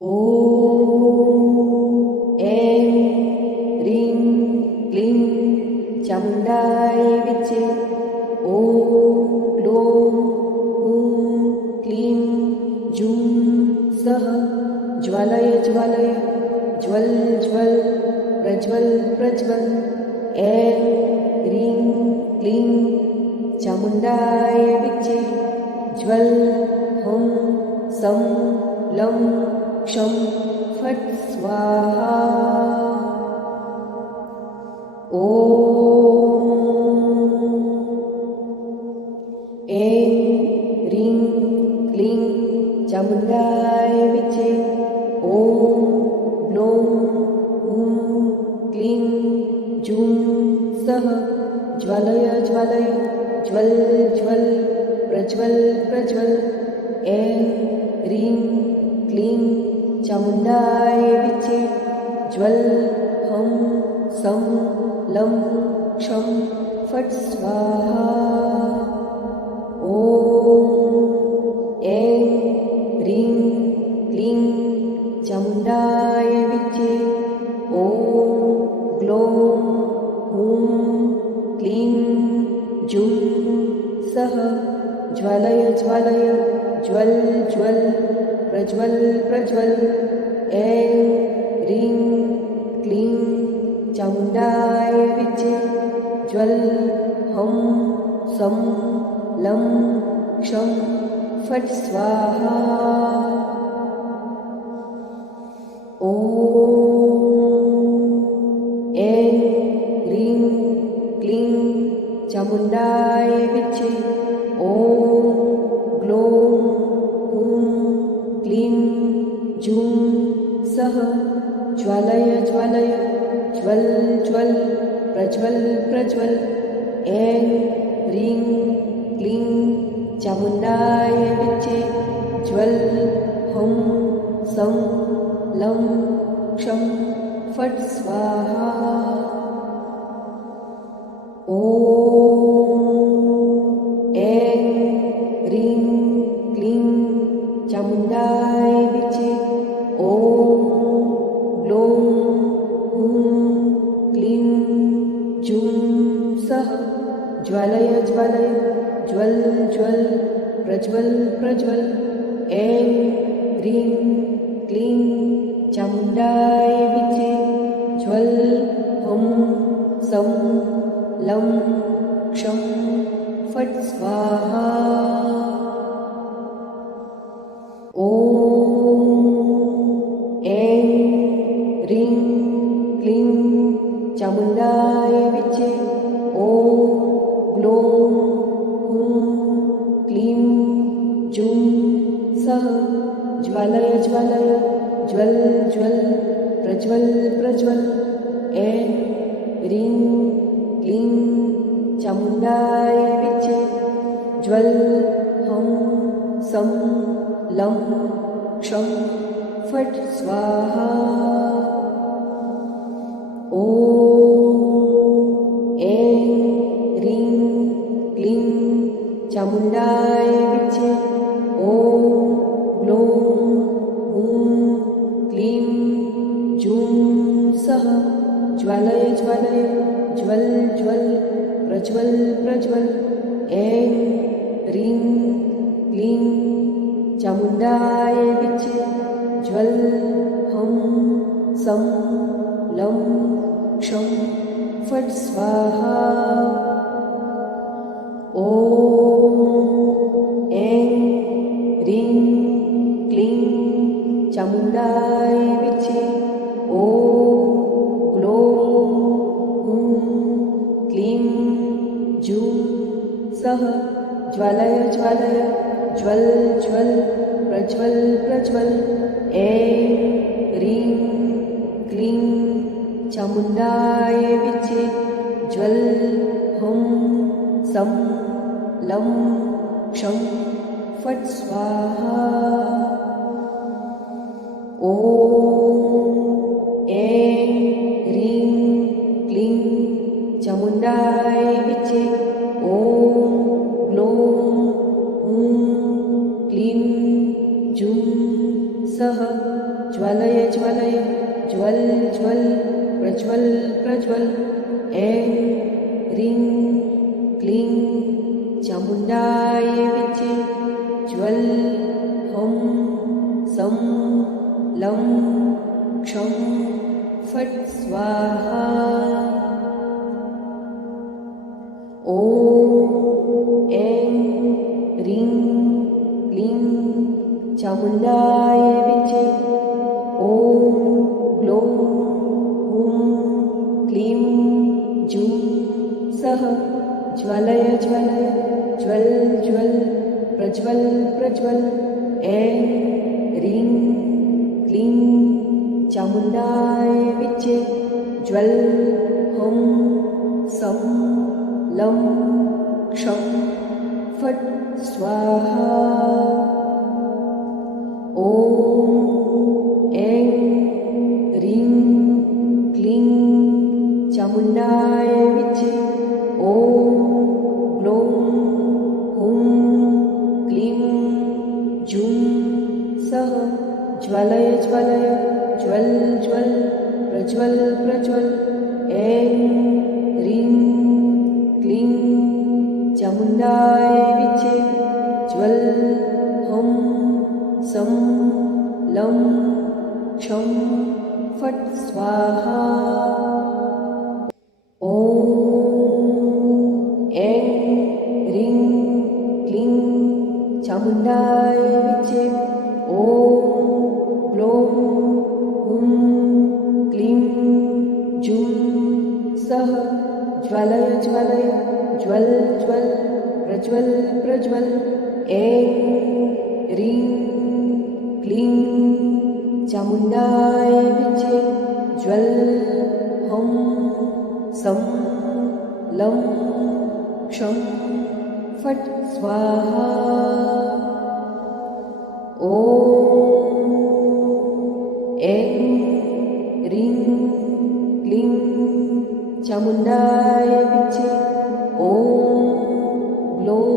ॐ ऐं ह्रीं क्लीं चामुण्डायै विद्ये। ॐ ग्लौं हूं क्लीं जूं सः ज्वालय ज्वालय ज्वल ज्वल प्रज्वल प्रज्वल। ऐं ह्रीं क्लीं चामुण्डायै विद्ये। ज्वल हुं सं लं क्षं फट् स्वाहा। ॐ ऐं ह्रीं क्लीं चामुण्डायै विद्ये। ॐ ग्लौं हूं क्लीं जूं सः ज्वालय ज्वालय ज्वल ज्वल प्रज्वल प्रज्वल। ऐं ह्रीं क्लीं चामुण्डायै विद्ये। ज्वल हं सं लं क्षं फट् स्वाहा। ॐ ऐं ह्रीं क्लीं चामुण्डायै विद्ये। ॐ ग्लौं हूं क्लीं जूं सः ज्वालय ज्वालय ज्वल ज्वल प्रज्वल प्रज्वल। ऐं ह्रीं क्लीं चामुण्डायै विद्ये। ज्वल हं सं लं क्षं फट् स्वाहा। ॐ ऐं ह्रीं क्लीं चामुण्डायै विद्ये। ॐ ग्लौं हूं क्लीं जूं सः ज्वालय ज्वालय ज्वल ज्वल प्रज्वल प्रज्वल। ऐं ह्रीं क्लीं चामुण्डायै विद्ये। ज्वल हं सं लं क्षं फट् स्वाहा। ॐ ऐं ह्रीं क्लीं चामुण्डायै विद्ये। ॐ ग्लौं हूं क्लीं जूं सः ज्वालय ज्वालय ज्वल ज्वल प्रज्वल प्रज्वल। ऐं ह्रीं क्लीं चामुण्डायै विद्ये। ज्वल हं सं लं क्षं फट् स्वाहा। ॐ ऐं ह्रीं क्लीं चामुण्डायै विद्ये। ॐ ग्लौं हूं क्लीं जूं सः ज्वालय ज्वालय ज्वल ज्वल प्रज्वल प्रज्वल। ऐं ह्रीं क्लीं चामुण्डायै विद्ये। ज्वल हं सं लं क्षं फट् स्वाहा। ॐ ऐं ह्रीं क्लीं चामुण्डायै विद्ये। ॐ ग्लौं हूं क्लीं जूं सः ज्वालय ज्वालय ज्वल ज्वल प्रज्वल प्रज्वल। ऐं ह्रीं क्लीं चामुण्डायै विद्ये। ज्वल हं सं लं क्षं फट् स्वाहा। ॐ ऐं ह्रीं क्लीं चामुण्डायै विद्ये। ॐ ग्लौं हूं क्लीं जूं सः ज्वालय ज्वालय ज्वल ज्वल प्रज्वल प्रज्वल। ऐं ह्रीं क्लीं चामुण्डायै विद्ये। ज्वल हं सं लं क्षं फट् स्वाहा। ॐ ऐं ह्रीं क्लीं चामुण्डायै विद्ये। ॐ ग्लौं हूं क्लीं जूं सः ज्वलय ज्वलय ज्वल ज्वल प्रज्वल प्रज्वल ऐं ह्रीं क्लीं चामुण्डाय विद्ये ज्वल हुं सं लं क्षं फट् स्वाहा ॐ ऐं ह्रीं क्लीं चामुण्डाय विद्ये ॐ ग्लौं हुं क्लीं जूं सः ज्वलय ज्वलय ज्वल ज्वल प्रज्वल प्रज्वल ऐं ह्रीं क्लीं चामुण्डाय विद्ये ज्वल हुं सं लं क्षं फट् स्वाहा ॐ ऐं ह्रीं क्लीं चामुण्डाय विद्ये ॐ ग्लौं हुं क्लीं जूं सः ज्वलय ज्वलय ज्वल ज्वल प्रज्वल प्रज्वल ऐं ह्रीं क्लीं चामुण्डाय विद्ये ज्वल हुं सं लं क्षं फट् स्वाहा ॐ ऐं ह्रीं क्लीं चामुण्डाय विद्ये ॐ ग्लौं हुं क्लीं जूं सः ज्वलय ज्वलय ज्वल ज्वल प्रज्वल प्रज्वल ऐं ह्रीं क्लीं चामुण्डाय विद्ये ज्वल हुं सं लं क्षं फट् स्वाहा ॐ ऐं ह्रीं क्लीं चामुण्डाय विद्ये ॐ ग्लौं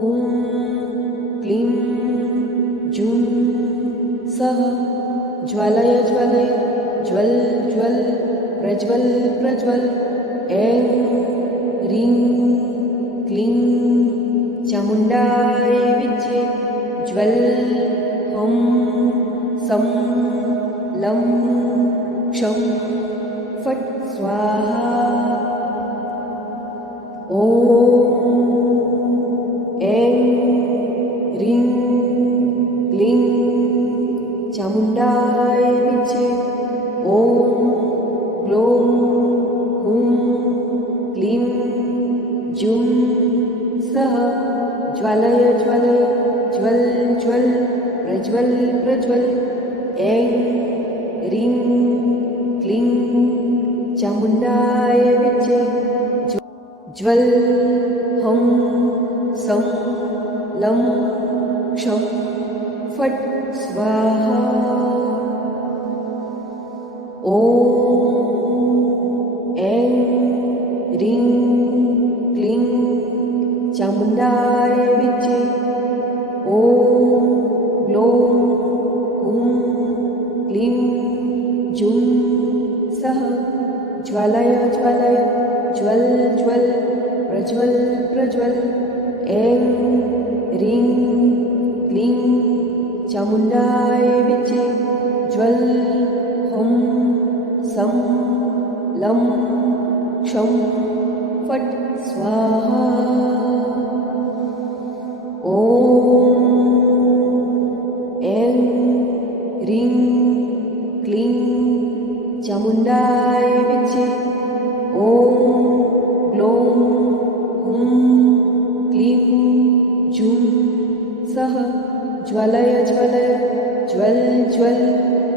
हुं क्लीं जूं सः ज्वलय ज्वलय ज्वल ज्वल प्रज्वल प्रज्वल ऐं ह्रीं क्लीं चामुण्डाय विद्ये ज्वल हुं सं लं क्षं फट् स्वाहा ॐ ऐं ह्रीं क्लीं चामुण्डाय विद्ये ॐ ग्लौं हुं क्लीं जूं सः ज्वलय ज्वलय ज्वल ज्वल प्रज्वल प्रज्वल ऐं ह्रीं क्लीं चामुण्डाय विद्ये ज्वल हुं सं लं क्षं फट् स्वाहा ॐ ऐं ह्रीं क्लीं चामुण्डाय विद्ये ॐ ग्लौं हुं क्लीं जूं सः ज्वलय ज्वलय ज्वल ज्वल प्रज्वल प्रज्वल ऐं ह्रीं क्लीं चामुण्डाय विद्ये ज्वल हुं सं लं क्षं फट् स्वाहा ॐ ऐं ह्रीं क्लीं चामुण्डाय विद्ये ॐ ग्लौं हुं क्लीं जूं सः ज्वलय ज्वलय ज्वल ज्वल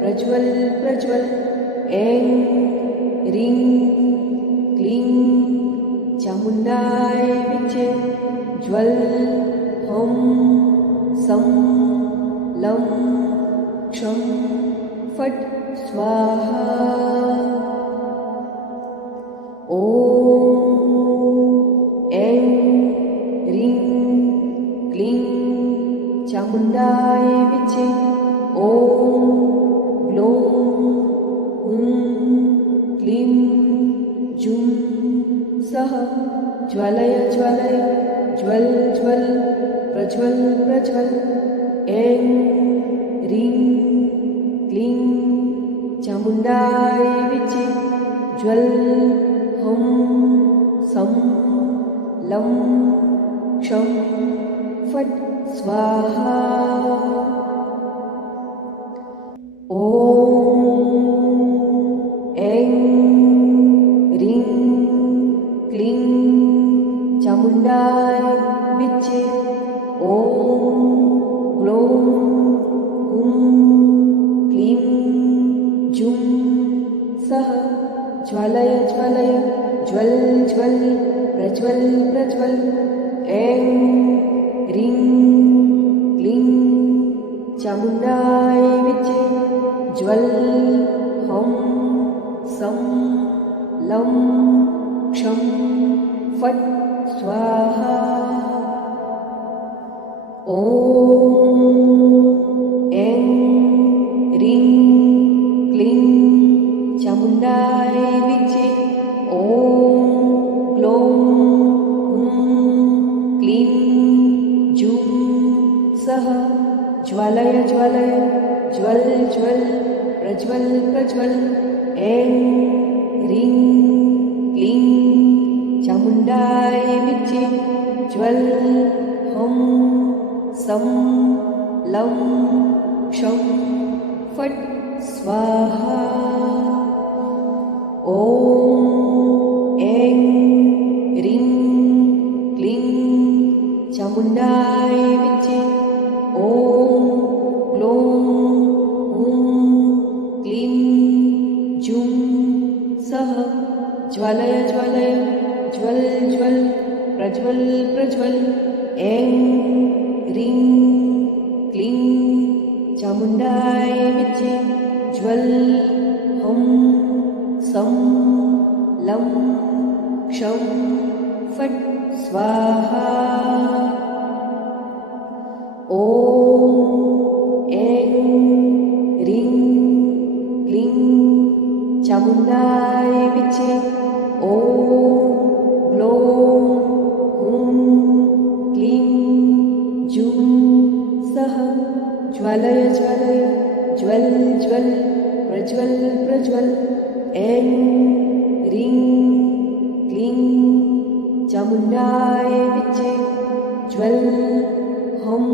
प्रज्वल प्रज्वल ऐं ह्रीं क्लीं चामुण्डाय विद्ये ज्वल हुं सं लं क्षं फट् स्वाहा ॐ ऐं ह्रीं क्लीं चामुण्डाय विद्ये ह्रीं क्लीं चामुण्डाय विचे ज्वल हं सं लं क्षं फट् स्वाहा। ॐ ऐं ह्रीं क्लीं चामुण्डाय विचे ॐ ग्लौं हुं क्लीं जुं सः ज्वालय ज्वालय ज्वल ज्वल प्रज्वल प्रज्वल। ऐं ह्रीं क्लीं चामुण्डाय विचे ज्वल हं सं लं क्षं फट् स्वाहा। ॐ ऐं ह्रीं क्लीं चामुण्डाय विचे ॐ ग्लौं हुं क्लीं जुं सः ज्वालय ज्वालय ज्वल ज्वल प्रज्वल प्रज्वल। ऐं ह्रीं क्लीं चामुण्डाय विचे ज्वल हं सं लं क्षं फट् स्वाहा। ॐ ऐं ह्रीं क्लीं चामुण्डाय विचे ॐ ग्लौं हुं क्लीं जुं सः ज्वालय ज्वालय ज्वल ज्वल प्रज्वल प्रज्वल। ऐं ह्रीं क्लीं चामुण्डाय विचे ज्वल हं सं लं क्षं फट् स्वाहा। ॐ ऐं ह्रीं क्लीं चामुण्डाय विचे ॐ ग्लौं हुं क्लीं जुं सः ज्वालय ज्वालय ज्वल ज्वल प्रज्वल प्रज्वल। ऐं ह्रीं क्लीं चामुण्डाय विचे ज्वल हं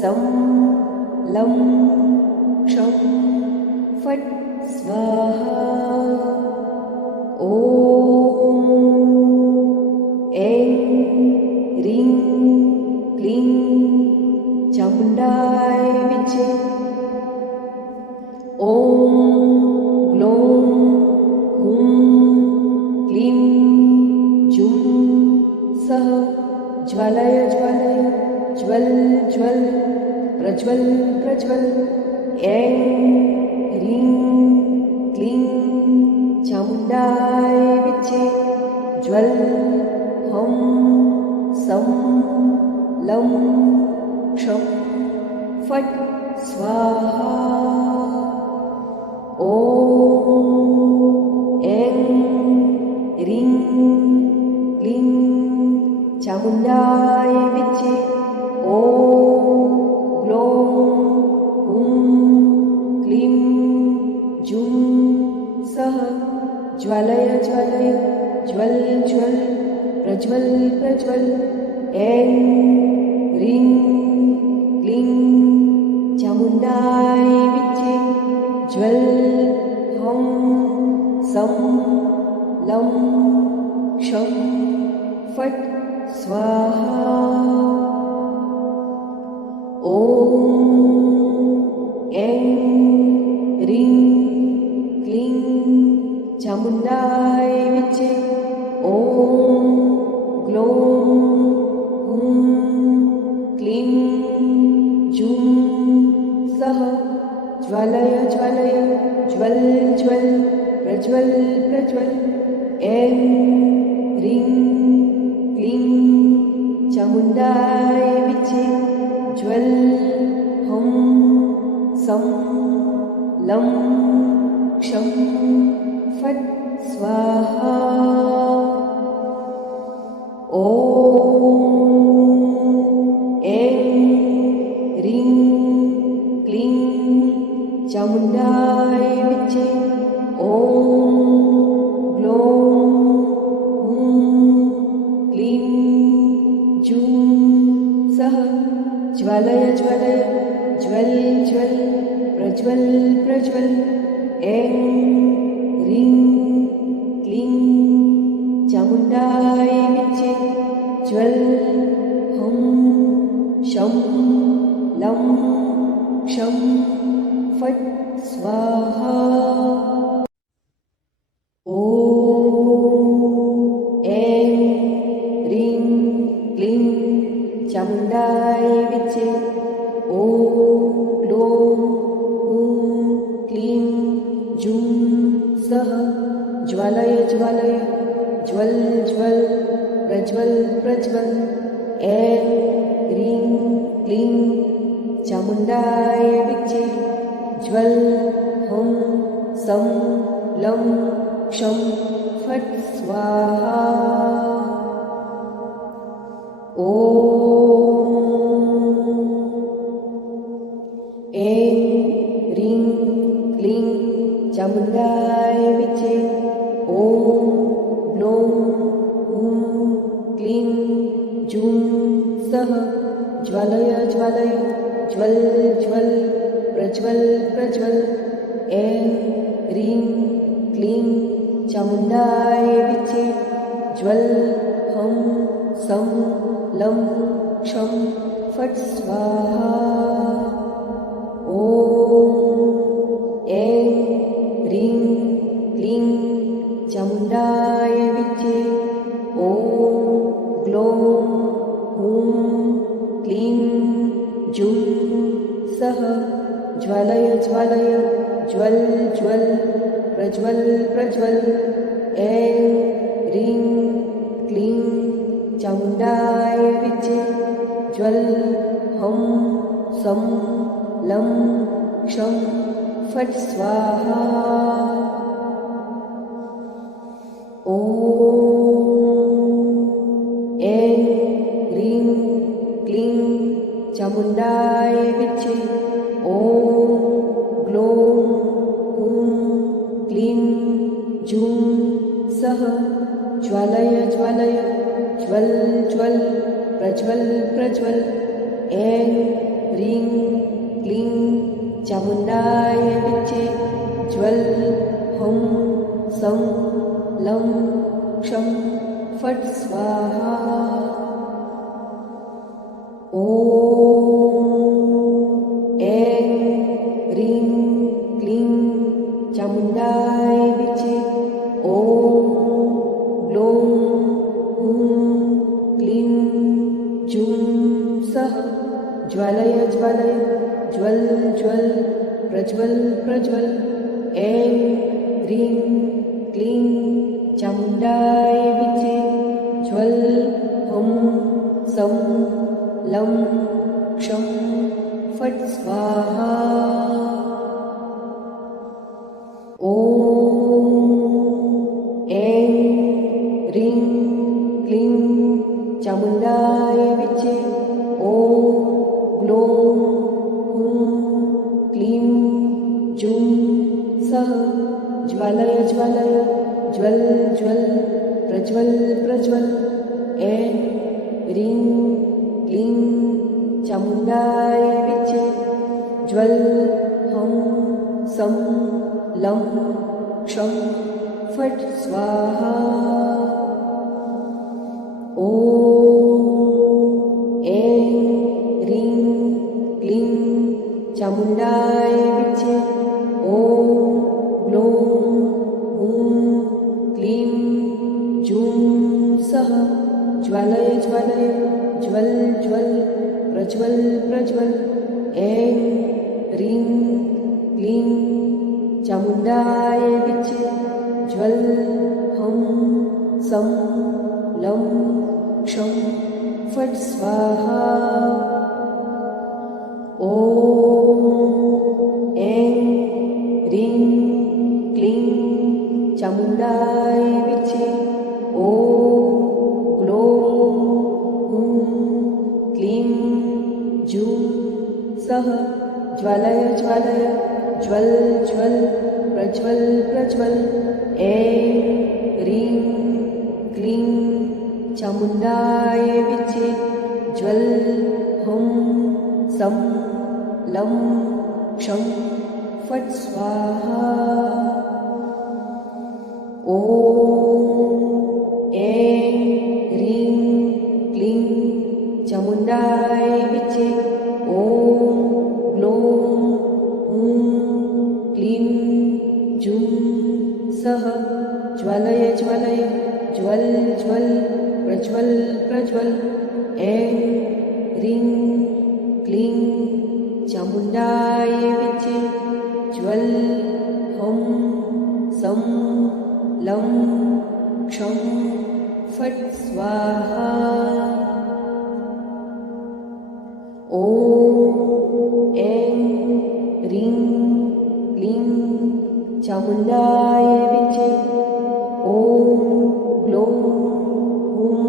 सं लं क्षं फट् स्वाहा। ॐ ऐं ह्रीं क्लीं चामुण्डाय विचे ॐ ग्लौं हुं क्लीं जुं सः ज्वालय ज्वालय ज्वल ज्वल प्रज्वल प्रज्वल। ऐं ह्रीं क्लीं चामुण्डाय विचे ज्वल हं सं लं क्षं फट् स्वाहा। ॐ ऐं ह्रीं क्लीं चामुण्डाय विचे ॐ ग्लौं हुं क्लीं जुं सः ज्वालय ज्वालय ज्वल ज्वल प्रज्वल प्रज्वल। ऐं ह्रीं क्लीं चामुण्डाय विचे ज्वल हं सं लं क्षं फट् स्वाहा। ॐ ऐं ह्रीं क्लीं चामुण्डाय विचे ॐ ग्लौं हुं क्लीं जुं सः ज्वालय ज्वालय ज्वल ज्वल प्रज्वल प्रज्वल। ऐं ह्रीं क्लीं चामुण्डाय विचे ज्वल हं सं लं क्षं फट् स्वाहा। ॐ ऐं ह्रीं ક્લીં ચામુંડાય વિચ્ચે ઓમ ગ્લોમ હુમ ક્લીં જૂં સહ જ્વાલય જ્વાલય જ્વલ જ્વલ પ્રજ્વલ પ્રજ્વલ એં રીં ક્લીં ચામુંડાય વિચ્ચે જ્વલ હમ શમ લમ ક્ષમ ફટ સ્વાહા ઓમ એં રીં ક્લીં ચામુંડાય વિચ્ચે ઓમ ગ્લોમ હુમ ક્લીં જૂં સહ જ્વાલય જ્વાલય જ્વલ જ્વલ પ્રજ્વલ પ્રજ્વલ એં રીં ક્લીં ચામુંડાય વિચ્ચે જ્વલ હમ સમ લમ ક્ષમ ફટ સ્વાહા ઓમ એં રીં ક્લીં ચામુંડાય વિચ્ચે ઓમ ગ્લોમ હુમ ક્લીં જૂં સહ જ્વાલય જ્વાલય જ્વલ જ્વલ પ્રજ્વલ પ્રજ્વલ એં રીં ક્લીં ચામુંડાય વિચ્ચે જ્વલ હમ સમ લમ ક્ષમ ફટ સ્વાહા ઓમ એં રીં ક્લીં ચામુંડાય વિચ્ચે ઓમ ગ્લોમ હુમ ક્લીં જૂં સહ જ્વાલય જ્વાલય જ્વલ જ્વલ પ્રજ્વલ પ્રજ્વલ એં રીં ક્લીં ચામુંડાય વિચ્ચે જ્વલ હમ સમ લમ ક્ષમ ફટ સ્વાહા ઓમ એં રીં ક્લીં ચામુંડાય વિચ્ચે ઓમ ગ્લોમ હુમ ક્લીં જૂં સહ જ્વાલય જ્વાલય જ્વલ જ્વલ પ્રજ્વલ પ્રજ્વલ એં રીં ક્લીં ચામુંડાય વિચ્ચે જ્વલ હમ સમ લમ ક્ષમ ફટ સ્વાહા ઓમ એં રીં ક્લીં ચામુંડાય વિચ્ચે ઓમ ગ્લોમ હુમ ક્લીં જૂં સહ જ્વાલય જ્વાલય જ્વલ જ્વલ પ્રજ્વલ પ્રજ્વલ એં રીં ક્લીં ચામુંડાય વિચ્ચે જ્વલ હમ સમ લમ ક્ષમ ફટ સ્વાહા ઓમ એં રીં ક્લીં ચામુંડાય વિચ્ચે ઓમ ગ્લોમ હુમ ક્લીં જૂં સહ જ્વાલય જ્વાલય જ્વલ જ્વલ પ્રજ્વલ પ્રજ્વલ એં રીં ક્લીં ચામુંડાય વિચ્ચે જ્વલ હમ સમ લમ ક્ષમ ફટ સ્વાહા ઓમ એં રીં ક્લીં ચામુંડાય વિચ્ચે ઓમ ગ્લોમ હુમ ક્લીં જૂં સહ જ્વાલય જ્વાલય જ્વલ જ્વલ પ્રજ્વલ પ્રજ્વલ એં રીં ક્લીં ચામુંડાય વિચ્ચે જ્વલ હમ સમ લમ ક્ષમ ફટ સ્વાહા ઓમ એં રીં ક્લીં ચામુંડાય વિચ્ચે ઓમ ગ્લોમ હુમ ક્લીં જૂં સહ ज्वालय ज्वालय ज्वल ज्वल प्रज्वल प्रज्वल ऐं ह्रीं क्लीं चामुण्डाय विद्ये ज्वल हुं सं लं क्षं फट् स्वाहा ॐ ऐं ह्रीं क्लीं चामुण्डाय विद्ये ॐ ग्लौं हुं क्लीं जुं सः ज्वालय ज्वालय ज्वल ज्वल प्रज्वल प्रज्वल ऐं ह्रीं क्लीं चामुण्डाय विद्ये ज्वल हुं सं लं क्षं फट् स्वाहा ॐ ऐं ह्रीं क्लीं चामुण्डाय विद्ये ॐ ग्लौं हुं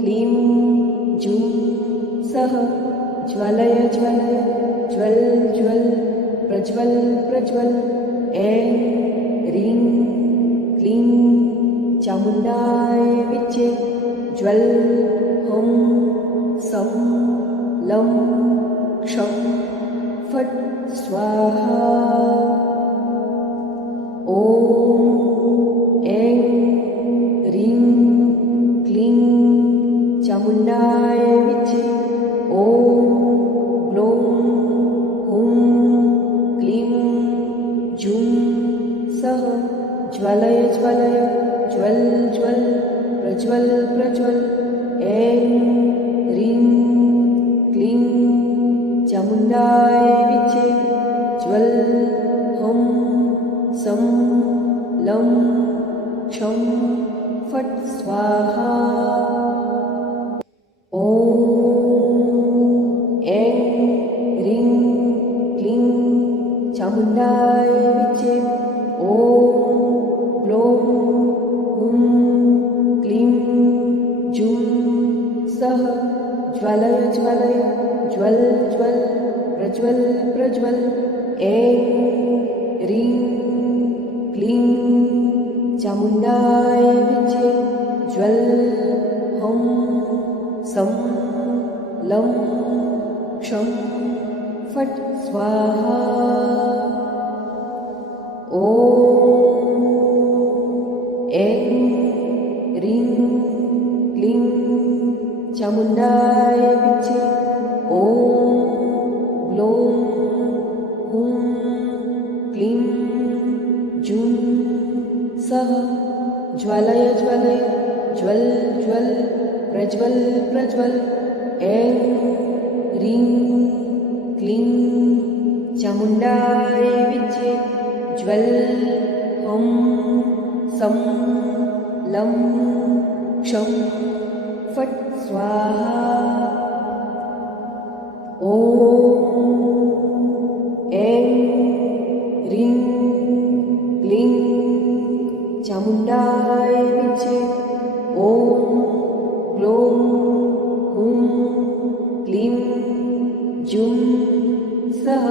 क्लीं जुं सः ज्वालय ज्वालय ज्वल ज्वल प्रज्वल प्रज्वल ऐं ह्रीं क्लीं चामुण्डाय विद्ये ज्वल हुं सं लं क्षं फट् स्वाहा ॐ ऐं ह्रीं क्लीं चामुण्डाय विद्ये ॐ ग्लौं हुं क्लीं जुं सः ज्वालय ज्वालय ज्वल ज्वल प्रज्वल प्रज्वल ऐं ह्रीं क्लीं चामुण्डाय विद्ये ज्वल हुं सं लं क्षं फट् स्वाहा ॐ ऐं ह्रीं क्लीं चामुण्डाय विद्ये ॐ ग्लौं हुं क्लीं जुं सः ज्वालय ज्वालय ज्वल ज्वल प्रज्वल प्रज्वल ऐं ह्रीं क्लीं चामुण्डाय विद्ये ज्वल हुं सं लं क्षं फट् स्वाहा ॐ ऐं ह्रीं क्लीं चामुण्डाय विद्ये ॐ ग्लौं हुं क्लीं जुं सः ज्वालय ज्वालय ज्वल ज्वल प्रज्वल प्रज्वल ऐं ह्रीं क्लीं चामुण्डाय विद्ये ज्वल हुं सं लं क्षं फट् स्वाहा ॐ ऐं ह्रीं क्लीं चामुण्डाय विद्ये ॐ ग्लौं हुं क्लीं जुं सः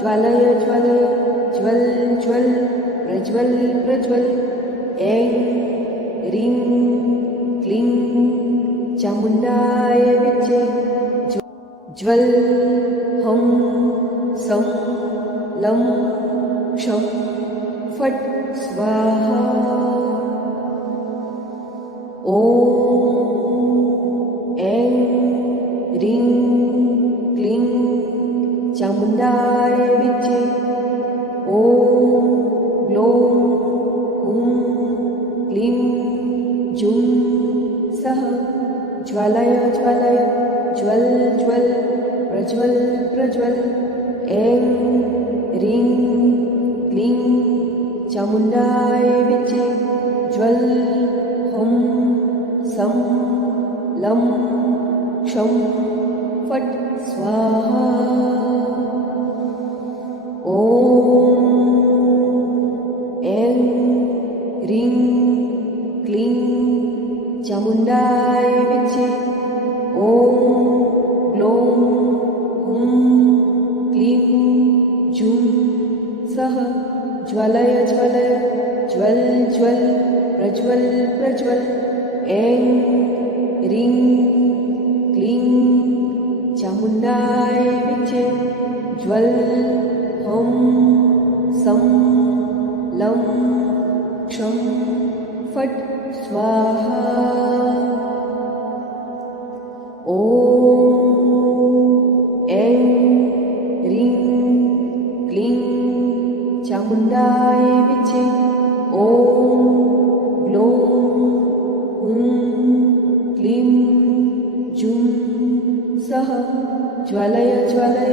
ज्वालय ज्वालय ज्वल ज्वल प्रज्वल प्रज्वल ऐं ह्रीं क्लीं चामुण्डाय विद्ये ज्वल हुं सं लं क्षं फट् स्वाहा ॐ ऐं ह्रीं क्लीं चामुण्डाय विद्ये ॐ ग्लौं हुं क्लीं जुं सः ज्वालय ज्वालय ज्वल ज्वल प्रज्वल प्रज्वल ऐं ह्रीं क्लीं चामुण्डाय विद्ये ज्वल हुं सं लं क्षं फट् स्वाहा ॐ ऐं ह्रीं क्लीं चामुण्डाय विद्ये ॐ ग्लौं हुं क्लीं क्लीं जूं सः ज्वलय ज्वलय ज्वल ज्वल प्रज्वल प्रज्वल ऐं ह्रीं क्लीं चामुण्डाय विचे ज्वल हं सं लं क्षं फट् स्वाहा ॐ ऐं ह्रीं क्लीं चामुण्डाय विचे ॐ ग्लौं हुं क्लीं जूं सः ज्वलय ज्वलय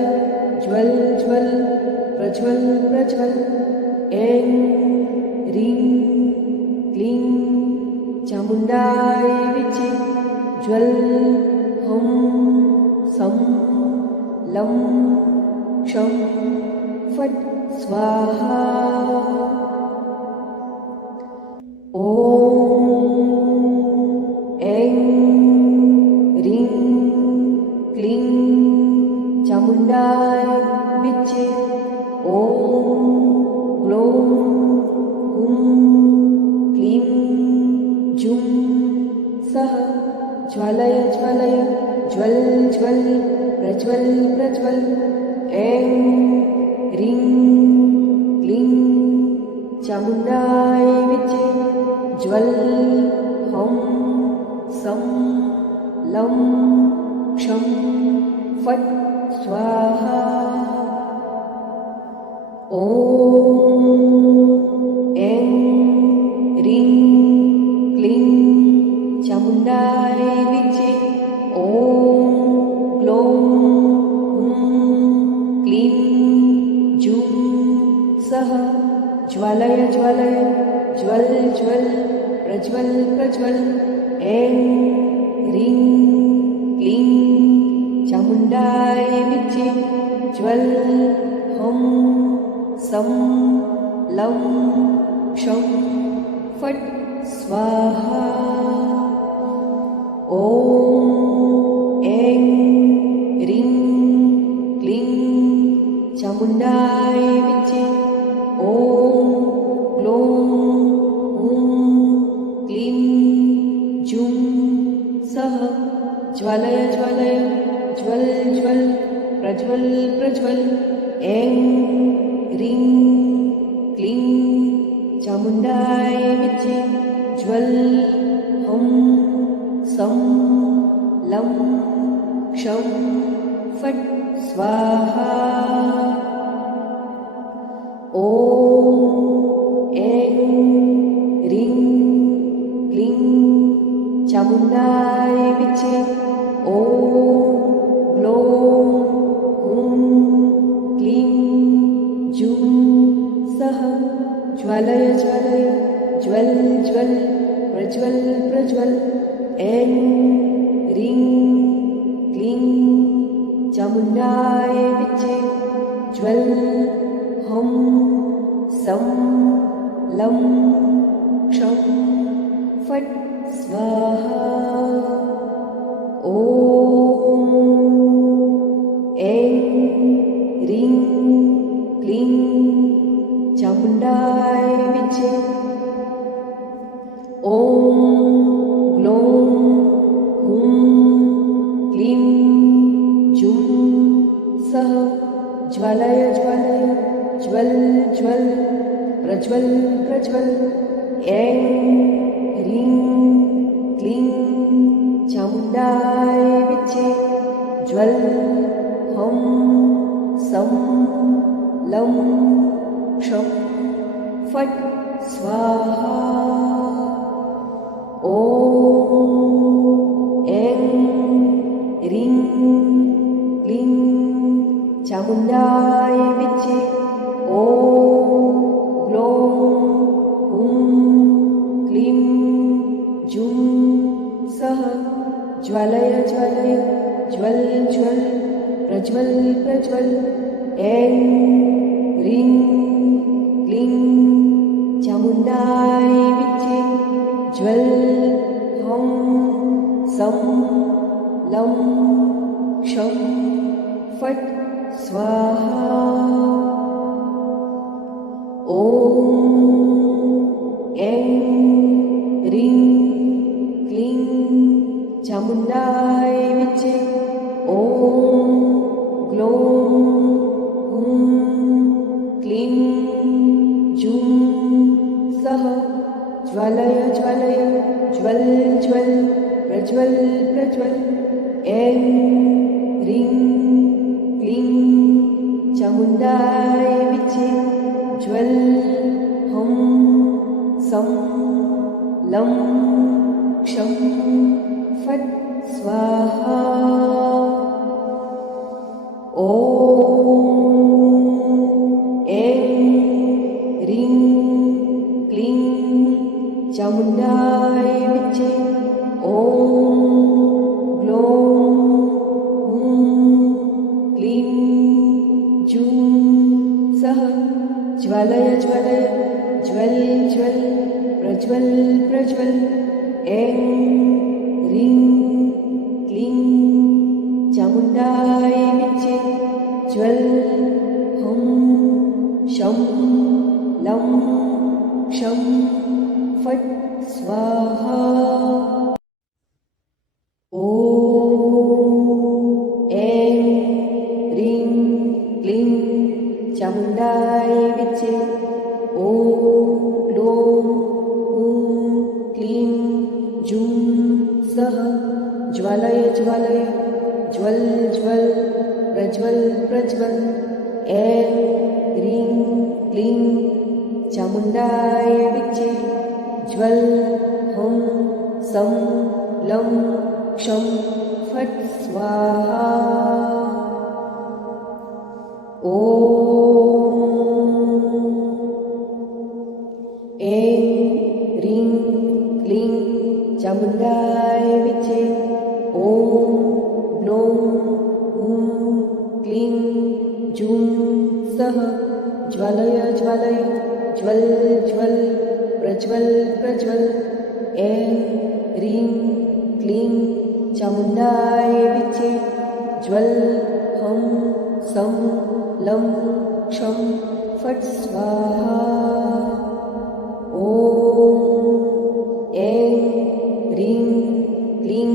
ज्वल ज्वल प्रज्वल प्रज्वल ऐं ह्रीं क्लीं चामुण्डाय विचे ज्वल हं सं लं क्षं फट् स्वाहा ॐ ऐं ह्रीं क्लीं चामुण्डाय विचे ॐ ग्लौं हुं क्लीं जूं सः ज्वलय ज्वलय ज्वल ज्वल प्रज्वल प्रज्वल ऐं ह्रीं क्लीं चामुण्डाय विचे ज्वल हं सं लं क्षं फट् स्वाहा ॐ ऐं ह्रीं क्लीं चामुण्डाय विचे ॐ ग्लौं हुं क्लीं जूं सः ज्वलय ज्वलय ज्वल ज्वल प्रज्वल प्रज्वल ऐं ह्रीं क्लीं चामुण्डाय विचे ज्वल हं सं लं क्षं फट् स्वाहा ॐ ऐं ह्रीं क्लीं चामुण्डाय विचे ॐ ग्लौं हुं क्लीं जूं सः ज्वलय ज्वलय ज्वल ज्वल प्रज्वल प्रज्वल ऐं ह्रीं क्लीं चामुण्डाय विचे ज्वल हं सं लं क्षं फट् स्वाहा ॐ ऐं ह्रीं क्लीं चामुण्डाय विचे ॐ ग्लौं हुं क्लीं जूं सः ज्वलय ज्वलय ज्वल ज्वल प्रज्वल प्रज्वल ऐं ह्रीं क्लीं चामुण्डाय विचे ज्वल हं सं लं क्षं फट् स्वाहा ॐ ऐं ह्रीं क्लीं चामुण्डाय विचे ॐ ग्लौं हुं क्लीं जूं सः ज्वलय ज्वलय ज्वल ज्वल प्रज्वल प्रज्वल ऐं ह्रीं क्लीं चामुण्डाय विचे ज्वल हं सं लं क्षं फट् स्वाहा ॐ ऐं ह्रीं क्लीं चामुण्डाय विचे ॐ ग्लौं हुं क्लीं जूं सः ज्वलय ज्वलय ज्वल ज्वल प्रज्वल प्रज्वल ऐं ह्रीं क्लीं चामुण्डाय विचे ज्वल हं सं लं क्षं फट् स्वाहा ॐ ऐं ह्रीं क्लीं चामुण्डाय विचे ॐ ग्लौं हुं क्लीं जूं सः ज्वालय ज्वालय ज्वल ज्वल प्रज्वल प्रज्वल ऐं ह्रीं क्लीं चामुण्डाय विचे ज्वल हं सं लं क्षं फट् स्वाहा ॐ ऐं ह्रीं क्लीं चामुण्डाय विचे ॐ ग्लौं हुं क्लीं जूं सः ज्वालय ज्वालय ज्वल ज्वल प्रज्वल प्रज्वल ऐं ह्रीं क्लीं चामुण्डाय विचे ज्वल हं शं लं क्षं फट् स्वाहा ॐ ऐं ह्रीं क्लीं चामुण्डाय विचे ॐ ग्लौं हुं क्लीं जूं सः ज्वालय ज्वालय ज्वल ज्वल प्रज्वल प्रज्वल ऐं ह्रीं क्लीं चामुण्डाय विचे ज्वल हं सं लं क्षं फट् स्वाहा ॐ ऐं ह्रीं क्लीं चामुण्डाय विचे ॐ ग्लौं हुं क्लीं जूं सः ज्वालय ज्वालय ज्वल ज्वल प्रज्वल प्रज्वल ऐं ह्रीं क्लीं चामुण्डाय विचे ज्वल हं सं लं क्षं फट् स्वाहा ॐ ऐं ह्रीं क्लीं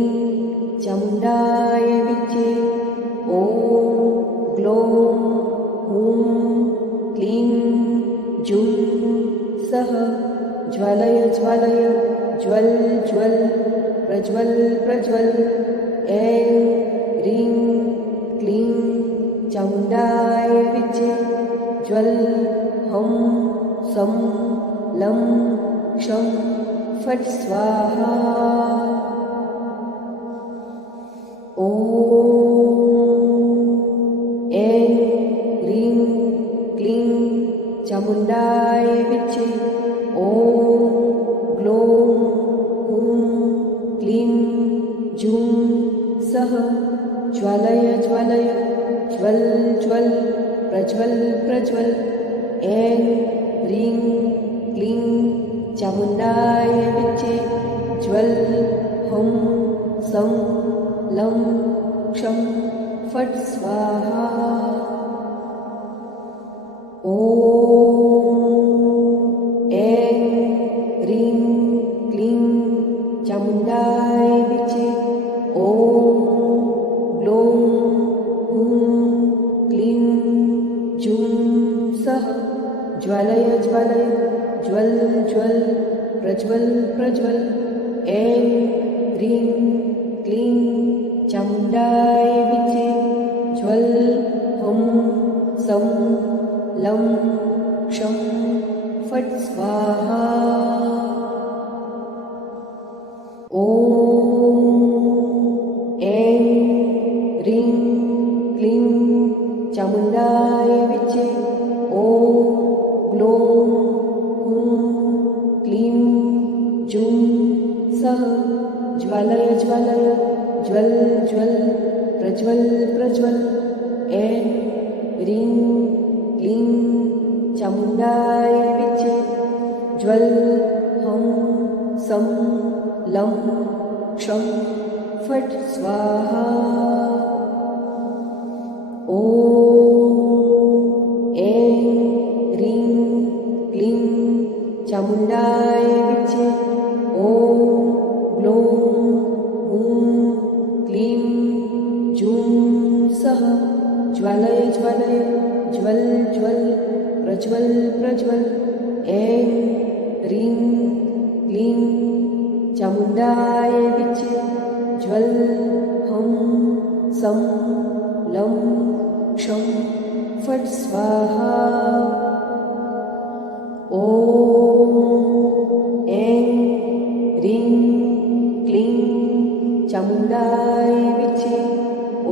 चामुण्डाय विचे ॐ ग्लौं हुं क्लीं जूं सः ज्वालय ज्वालय ज्वल ज्वल प्रज्वल प्रज्वल ऐं ह्रीं क्लीं चामुण्डाय विचे ज्वल हं सं लं क्षं फट् स्वाहा ॐ ऐं ह्रीं क्लीं चामुण्डाय विचे ॐ ग्लौं हुं क्लीं जूं सः ज्वालय ज्वालय ज्वल ज्वल प्रज्वल प्रज्वल ऐं ह्रीं क्लीं चामुण्डाय विचे ज्वल हं सं लं क्षं फट् स्वाहा ॐ ऐं ह्रीं क्लीं चामुण्डाय विचे ॐ ग्लौं हुं क्लीं जूं सः ज्वालय ज्वालय ज्वल ज्वल प्रज्वल प्रज्वल ऐं ह्रीं क्लीं चामुण्डाय विचे ज्वल हं सं लं क्षं फट् स्वाहा ॐ ऐं ह्रीं क्लीं चामुण्डाय विचे ॐ ग्लौं हुं क्लीं जूं सः ज्वालय ज्वालय ज्वल ज्वल प्रज्वल प्रज्वल ऐं ह्रीं क्लीं चामुण्डाय विचे ज्वल हं सं लं क्षं फट् स्वाहा ॐ ऐं ह्रीं चामुण्डाय विचे ॐ ग्लौं हुं क्लीं जूं सः ज्वालय ज्वालय ज्वल ज्वल प्रज्वल प्रज्वल ऐं ह्रीं क्लीं चामुण्डाय विचे ज्वल हं सं लं क्षं फट् स्वाहा ॐ ऐं ह्रीं क्लीं चामुण्डाय विचे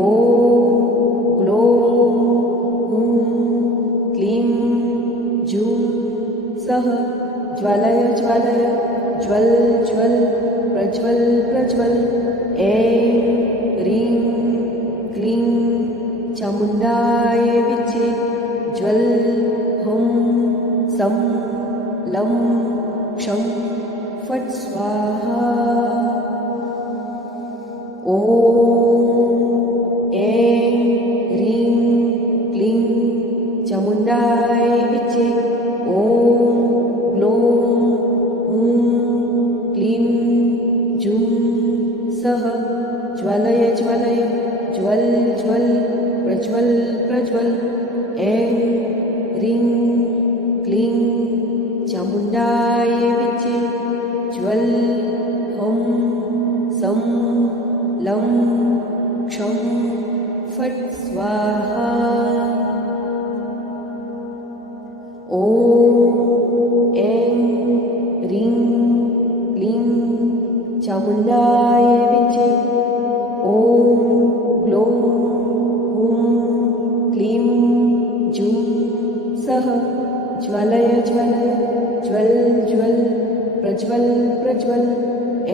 ॐ ग्लौं हुं क्लीं जूं सः ज्वालय ज्वालय ज्वल ज्वल प्रज्वल प्रज्वल ऐं ह्रीं क्लीं चामुण्डाय विचे ज्वल हं सं लं क्षं फट् स्वाहा ॐ ऐं ह्रीं क्लीं चामुण्डाय विचे ॐ ग्लौं हुं क्लीं जूं सः ज्वालय ज्वालय ज्वल ज्वल प्रज्वल प्रज्वल ऐं ह्रीं क्लीं चामुण्डाय विचे ज्वल हं सं लं क्षं फट् स्वाहा ॐ ऐं ह्रीं क्लीं चामुण्डाय विचे ॐ ग्लौं हुं क्लीं जूं सः ज्वालय ज्वालय ज्वल ज्वल प्रज्वल प्रज्वल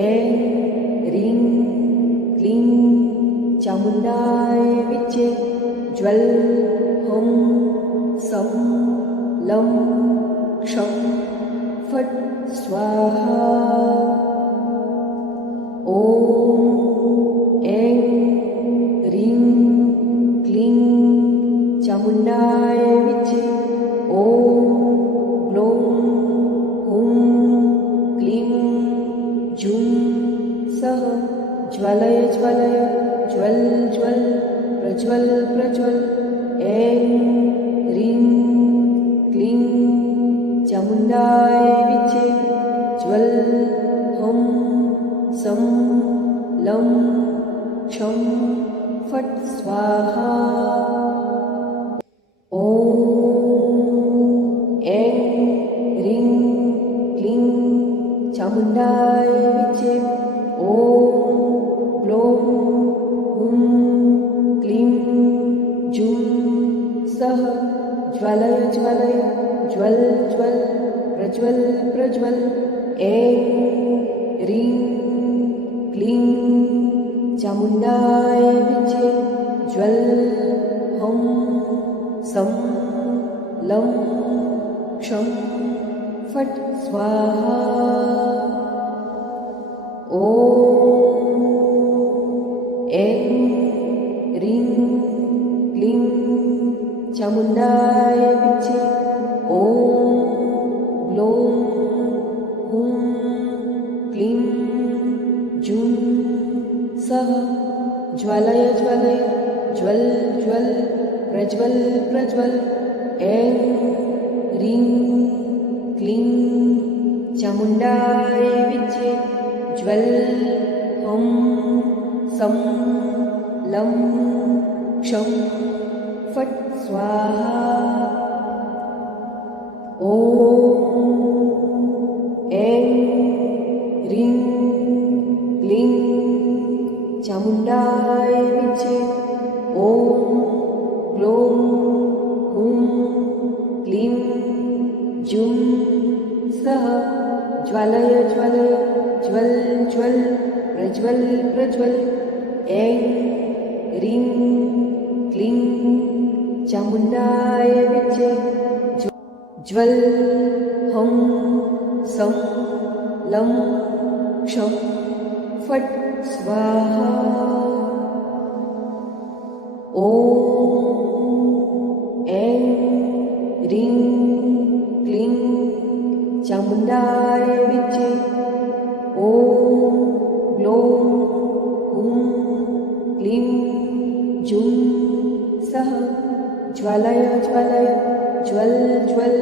ऐं ह्रीं क्लीं चामुण्डाय विचे ज्वल हं सं लं क्षं फट् स्वाहा ॐ ऐं ह्रीं क्लीं चामुण्डाय विचे ॐ ग्लौं हुं क्लीं जूं सः ज्वालय ज्वालय ज्वल ज्वल प्रज्वल प्रज्वल ऐं ह्रीं क्लीं चामुण्डाय विचे ज्वल हं सं लं क्षं फट् स्वाहा ॐ ऐं ह्रीं क्लीं चामुण्डाय विचे ॐ ग्लौं हुं क्लीं जूं सः ज्वालय ज्वालय ज्वल ज्वल प्रज्वल प्रज्वल ऐं ह्रीं क्लीं चामुण्डाय विचे ज्वल हं सं लं क्षं फट् स्वाहा ॐ ऐं ह्रीं क्लीं चामुण्डाय विचे ॐ ग्लौं हुं क्लीं जूं सः ज्वालय ज्वालय ज्वल ज्वल प्रज्वल प्रज्वल ऐं ह्रीं क्लीं चामुण्डाय विचे ज्वल हं सं लं क्षं फट् स्वाहा ॐ ऐं ह्रीं क्लीं चामुण्डाय विचे ॐ ग्लौं हुं क्लीं जूं सः ज्वालय ज्वालय ज्वल ज्वल प्रज्वल प्रज्वल ऐं ह्रीं क्लीं चामुण्डाय विचे ज्वल हं सं लं क्षं फट् स्वाहा ॐ ऐं ह्रीं क्लीं चामुण्डाय विद्ये ॐ ग्लौं हुं क्लीं जुं सः ज्वालय ज्वालय ज्वल ज्वल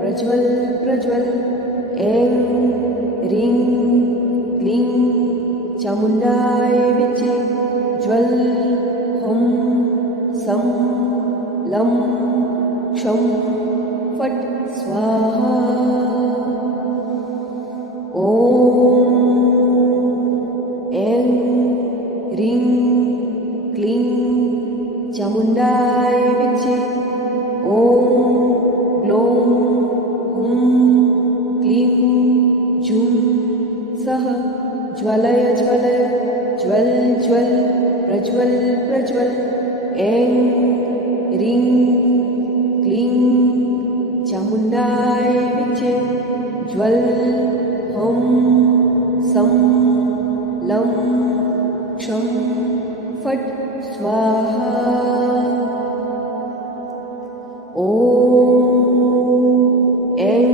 प्रज्वल प्रज्वल ऐं ह्रीं क्लीं चामुण्डाय विद्ये ज्वल हुं सं लं क्षं फट् स्वाहा ॐ ऐं ह्रीं क्लीं चामुण्डाय विद्ये ॐ ग्लौं हुं क्लीं जुं सः ज्वालय ज्वालय ज्वल ज्वल प्रज्वल प्रज्वल ऐं ह्रीं क्लीं चामुण्डाय विद्ये ज्वल हुं सं लं क्षं फट् स्वाहा ॐ ऐं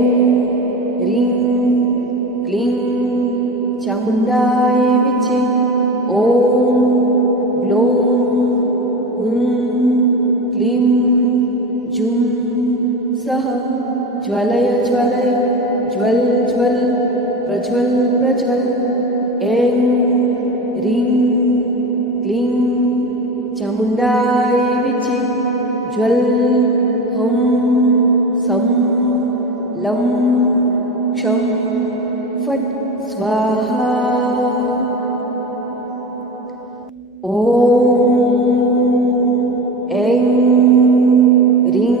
ह्रीं क्लीं चामुण्डाय विद्ये ॐ ग्लौं हुं क्लीं जुं सः ज्वालय ज्वालय ज्वल ज्वल प्रज्वल प्रज्वल ऐं ह्रीं क्लीं चामुण्डाय विद्ये ज्वल हुं सं लं क्षं फट् स्वाहा ॐ ऐं ह्रीं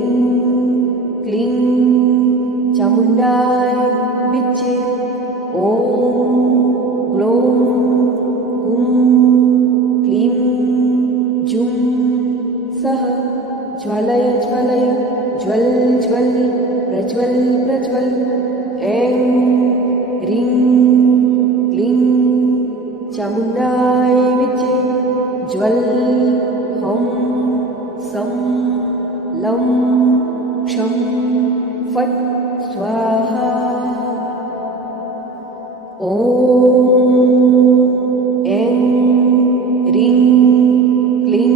क्लीं चामुण्डाय विद्ये ॐ ग्लौं हुं क्लीं जुं सः ज्वालय ज्वालय ज्वल ज्वल प्रज्वल प्रज्वल ऐं ह्रीं क्लीं चामुण्डाय विद्ये ज्वल हुं सं लं क्षं फट् स्वाहा ॐ ऐं ह्रीं क्लीं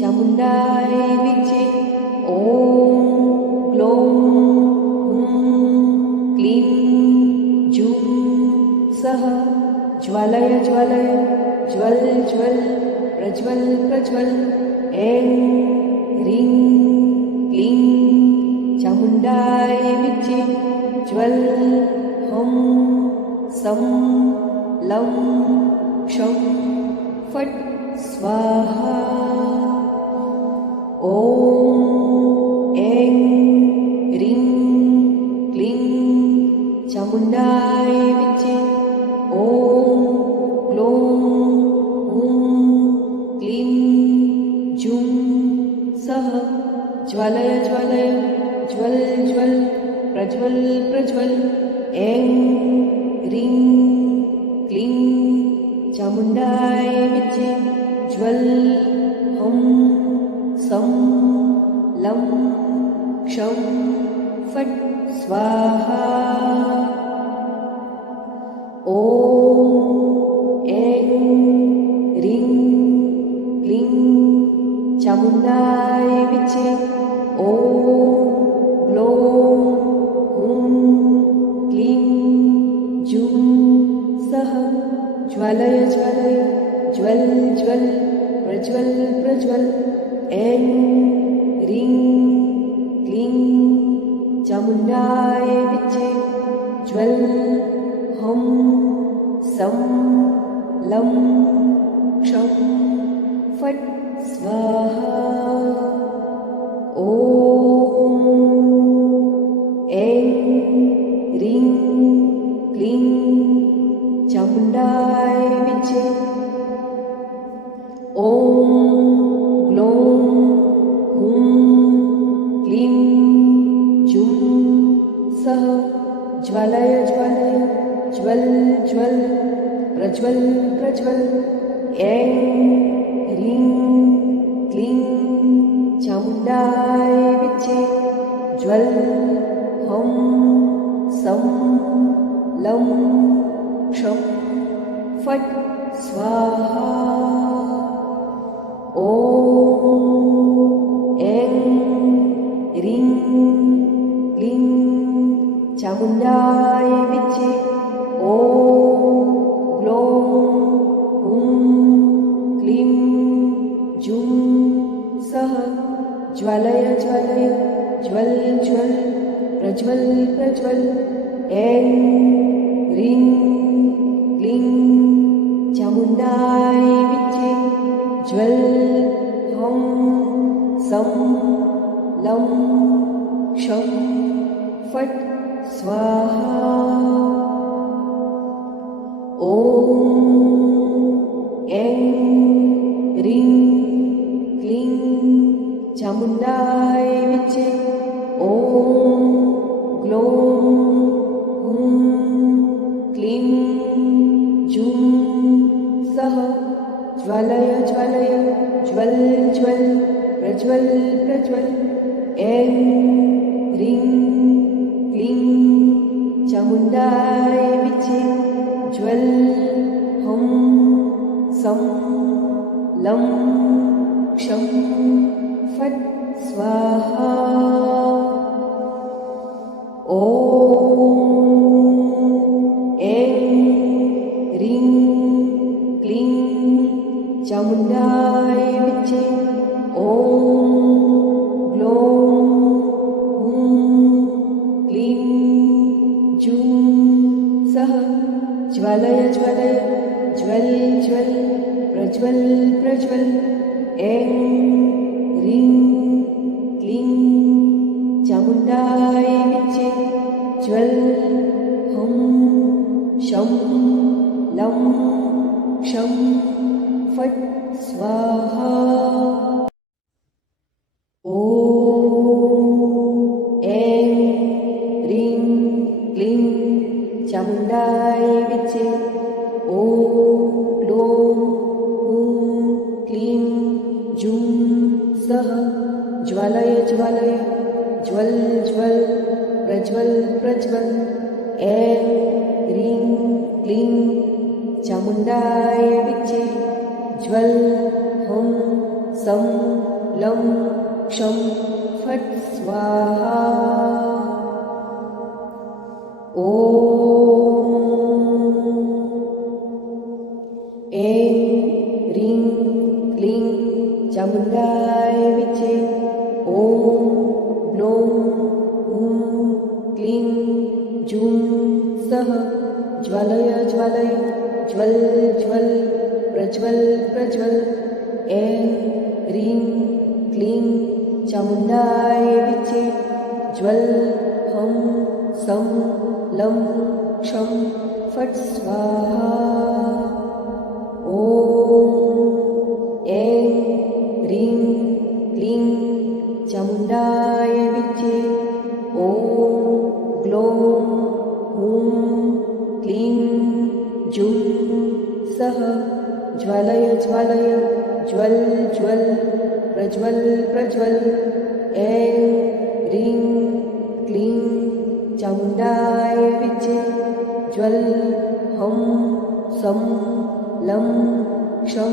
चामुण्डाय विद्ये ॐ ग्लौं हुं क्लीं जुं सः ज्वालय ज्वालय ज्वल ज्वल प्रज्वल प्रज्वल ऐं ह्रीं क्लीं चामुण्डाय विद्ये ज्वल हुं सं लं क्षं फट् स्वाहा ॐ ऐं ह्रीं क्लीं चामुण्डाय विद्ये ॐ ग्लौं हुं क्लीं जुं सः ज्वालय ज्वालय ज्वल ज्वल प्रज्वल प्रज्वल ऐं ह्रीं क्लीं चामुण्डाय विद्ये ज्वल हुं सं लं क्षं फट् स्वाहा ॐ ऐं ह्रीं क्लीं चामुण्डाय विद्ये ॐ ग्लौं हुं क्लीं जुं सः ज्वालय ज्वालय ज्वल ज्वल प्रज्वल प्रज्वल ऐं ह्रीं क्लीं चामुण्डाय विद्ये ज्वल हुं सं लं क्षं फट् स्वाहा ॐ ऐं ह्रीं क्लीं चामुण्डाय विद्ये ॐ ग्लौं हुं क्लीं जुं सः ज्वालय ज्वालय ज्वल ज्वल प्रज्वल प्रज्वल ऐं ह्रीं क्लीं चामुण्डाय विद्ये ज्वल हुं सं लं क्षं फट् स्वाहा ॐ ऐं ह्रीं क्लीं चामुण्डाय विद्ये ॐ ग्लौं हुं क्लीं जुं सः ज्वालय ज्वालय ज्वल ज्वल प्रज्वल प्रज्वल ऐं ह्रीं क्लीं चामुण्डाय विद्ये ज्वल हं सं लं क्षं फट् स्वाहा ॐ ऐं ह्रीं क्लीं चामुण्डाय विद्ये ॐ ग्लौं हुं क्लीं जुं सः ज्वालय ज्वालय ज्वल ज्वल प्रज्वल प्रज्वल ऐं ह्रीं क्लीं चामुण्डाय विद्ये ज्वल हं सं लं क्षं फट् स्वाहा ॐ ऐं ह्रीं क्लीं चामुण्डाय विद्ये ॐ ग्लौं हुं क्लीं जुं सः ज्वालय ज्वालय ज्वल ज्वल प्रज्वल प्रज्वल ऐं ह्रीं क्लीं चामुण्डाय विद्ये ज्वल हं शं लं क्षं फट् स्वाहा ॐ ऐं ह्रीं क्लीं चामुण्डाय विद्ये ॐ ग्लौं हुं क्लीं जुं सः ज्वालय ज्वालय ज्वल ज्वल प्रज्वल प्रज्वल ऐं ह्रीं क्लीं चामुण्डाय विद्ये ज्वल हं सं लं क्षं फट् स्वाहा ॐ ऐं ह्रीं क्लीं चामुण्डाय विद्ये ॐ ग्लौं हुं क्लीं जुं सः ज्वालय ज्वालय ज्वल ज्वल प्रज्वल प्रज्वल ऐं ह्रीं क्लीं चामुण्डाय विद्ये ज्वल हं सं लं क्षं फट् स्वाहा ॐ ऐं ह्रीं क्लीं चामुण्डाय विद्ये ॐ ग्लौं हुं क्लीं जुं सः ज्वालय ज्वालय ज्वल ज्वल प्रज्वल प्रज्वल ऐं ह्रीं क्लीं चामुण्डाय विद्ये ज्वल हं सं लं क्षं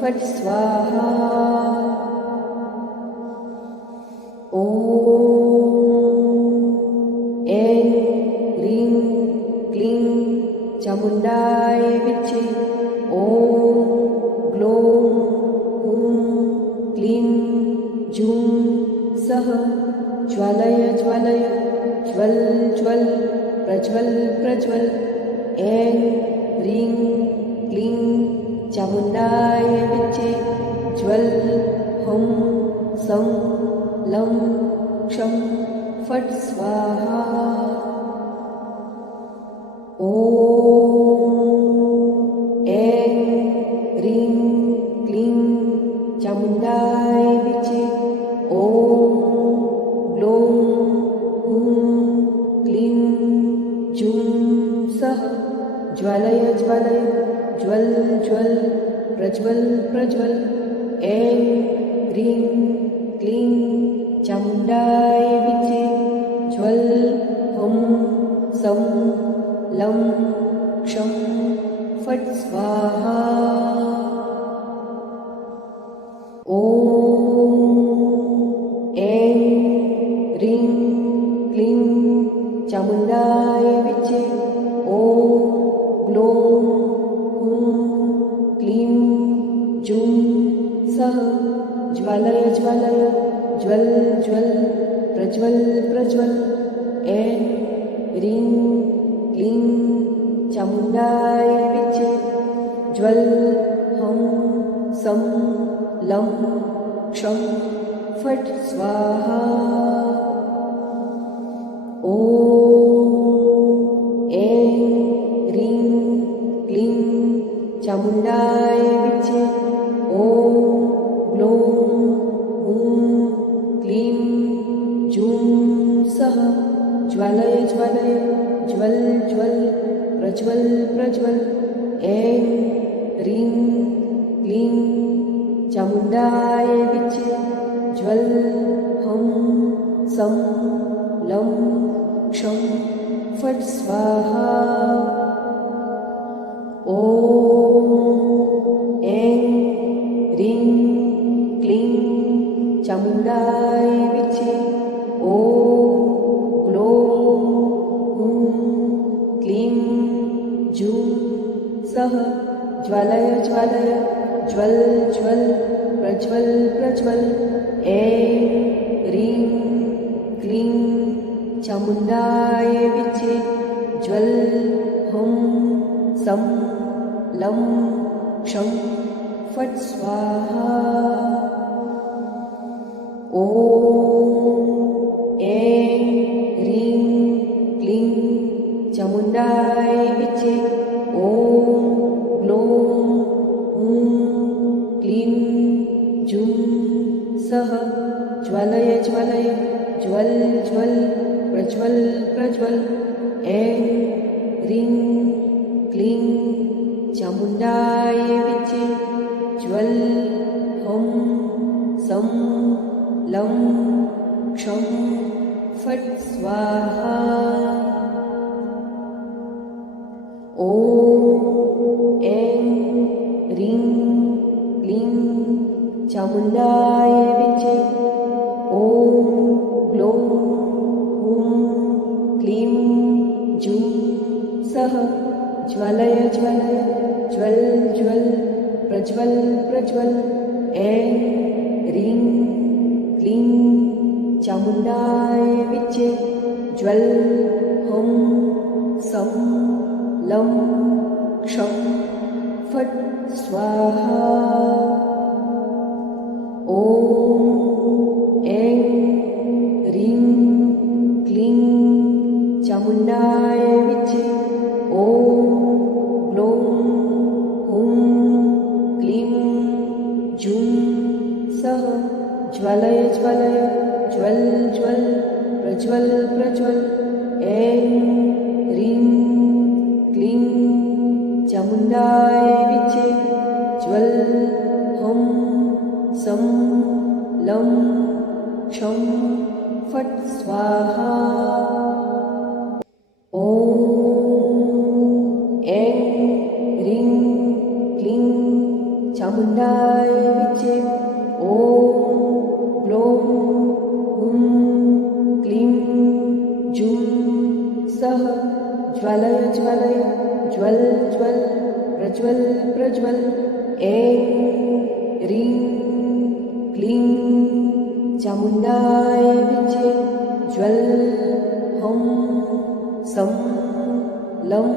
फट् स्वाहा ॐ ऐं ह्रीं क्लीं चामुण्डाय विद्ये ॐ ग्लौं हुं क्लीं जुं सः ज्वालय ज्वालय ज्वल ज्वल प्रज्वल प्रज्वल ऐं ह्रीं क्लीं चामुण्डाय विद्ये ज्वल हं सं लं क्षं फट् स्वाहा ॐ ऐं ह्रीं क्लीं चामुण्डाय विद्ये ॐ ग्लौं हुं क्लीं जुं सः ज्वालय ज्वालय ज्वल ज्वल प्रज्वल प्रज्वल ऐं ह्रीं क्लीं चामुण्डाय विद्ये ज्वल हं सं लं क्षं फट् स्वाहा। ॐ ऐं ह्रीं क्लीं चामुण्डाय विचे। ॐ ग्लौं हुं क्लीं जूं सः ज्वालय ज्वालय ज्वल ज्वल प्रज्वल प्रज्वल। ऐं ह्रीं क्लीं चामुण्डाय विचे। ज्वल हं सं लं क्षं फट् स्वाहा। ॐ ऐं ह्रीं क्लीं चामुण्डाय विचे। ॐ ग्लौं हुं क्लीं जूं सः ज्वालय ज्वालय ज्वल ज्वल प्रज्वल प्रज्वल। ऐं ह्रीं क्लीं चामुण्डाय विचे। ज्वल हं सं लं क्षं फट् स्वाहा। ॐ ऐं ह्रीं क्लीं चामुण्डाय विचे। ॐ ग्लौं हुं क्लीं जूं सः ज्वालय ज्वालय ज्वल ज्वल प्रज्वल प्रज्वल। ऐं ह्रीं क्लीं चामुण्डाय विचे। ज्वल हं सं लं क्षं फट् स्वाहा। ॐ ऐं ह्रीं क्लीं चामुण्डाय विचे। ॐ ग्लौं हुं क्लीं जूं सः ज्वालय ज्वालय ज्वल ज्वल प्रज्वल प्रज्वल। ऐं ह्रीं क्लीं चामुण्डाय विचे। ज्वल हं सं लं क्षं फट् स्वाहा। ॐ ऐं ह्रीं क्लीं चामुण्डाय विचे। ॐ ग्लौं हुं क्लीं जूं सः ज्वालय ज्वालय ज्वल ज्वल प्रज्वल प्रज्वल। ऐं ह्रीं क्लीं चामुण्डाय विचे। ज्वल हं सं लं क्षं फट् स्वाहा। ॐ ऐं ह्रीं क्लीं चामुण्डाय विचे। ॐ ग्लौं हुं क्लीं जूं सः ज्वालय ज्वालय ज्वल ज्वल प्रज्वल प्रज्वल। ऐं ह्रीं क्लीं चामुण्डाय विचे। ज्वल हं सं लं क्षं फट् स्वाहा। ॐ ऐं ह्रीं क्लीं चामुण्डाय विचे। ॐ ग्लौं हुं क्लीं जूं सः ज्वालय ज्वालय ज्वल ज्वल प्रज्वल प्रज्वल। ऐं ह्रीं क्लीं चामुण्डाय विचे। ज्वल हं सं लं